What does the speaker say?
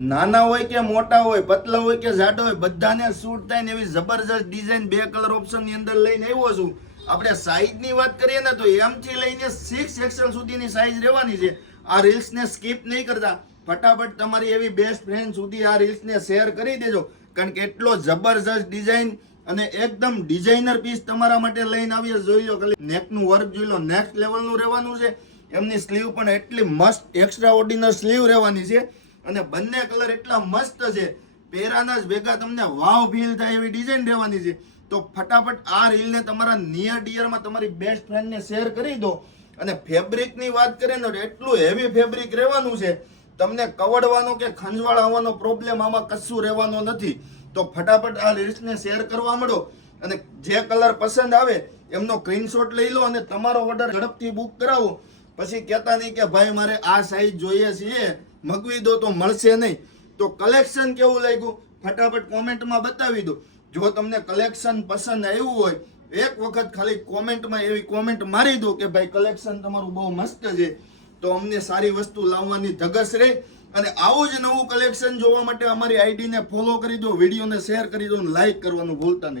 નાના હોય કે મોટા હોય, પતલા હોય કે જાડો હોય, બધાને સૂટ થાય ને એવી જબરજસ્ત ડિઝાઇન 2 કલર ઓપ્શન ની અંદર લઈને આવ્યો છું. આપણે સાઈઝ ની વાત કરીએ ને તો M થી લઈને 6XL સુધીની સાઈઝ રહેવાની છે. આ રીલ્સ ને સ્કીપ નહીં કરતા, ફટાફટ તમારી એવી બેસ્ટ ફ્રેન્ડ સુધી આ રીલ્સ ને શેર કરી દેજો, કારણ કે એટલો જબરજસ્ત ડિઝાઇન અને એકદમ ડિઝાઇનર પીસ તમારા માટે લઈને આવીએ. જોઈ લો ખાલી નેક નું વર્ક જોઈ લો, નેક્સ્ટ લેવલ નું રહેવાનું છે. એમની સ્લીવ પણ એટલી મસ્ત એક્સ્ટ્રા ઓર્ડિનર સ્લીવ રહેવાની છે અને બંને કલર એટલા મસ્ત છે, પહેરાના જ ભેગા તમને વાવ ફીલ થાય એવી ડિઝાઇન રહેવાની છે. તો ફટાફટ આ રીલને તમારા નિયર ડિયરમાં તમારી બેસ્ટ ફ્રેન્ડને શેર કરી દો. અને ફેબ્રિકની વાત કરીએ ને તો એટલું હેવી ફેબ્રિક રહેવાનું છે, તમને કવડવાનો કે ખંજવાળવાનો પ્રોબ્લેમ આમાં કશું રહેવાનો નથી. તો ફટાફટ આ રીલ્સને શેર કરવા માંડો અને જે કલર પસંદ આવે એમનો સ્ક્રીનશોટ લઈ લો અને તમારો ઓર્ડર ઝડપથી બુક કરાવો. પછી કહેતા નહીં કે ભાઈ મારે આ સાઈઝ જોઈએ છે, મગવી દો તો મળશે નહીં. તો કલેક્શન કેવું લાગ્યું ફટાફટ કોમેન્ટમાં બતાવી દો. જો તમને કલેક્શન પસંદ આવ્યું હોય, એક વખત ખાલી કોમેન્ટમાં એવી કોમેન્ટ મારી દો કે ભાઈ કલેક્શન તમારું બહુ મસ્ત છે, તો અમને સારી વસ્તુ લાવવાની ધગસ રહે. અને આવું જ નવું કલેક્શન જોવા માટે અમારી આઈડીને ફોલો કરી દો, વિડીયોને શેર કરી દો અને લાઈક કરવાનું ભૂલતા નહીં.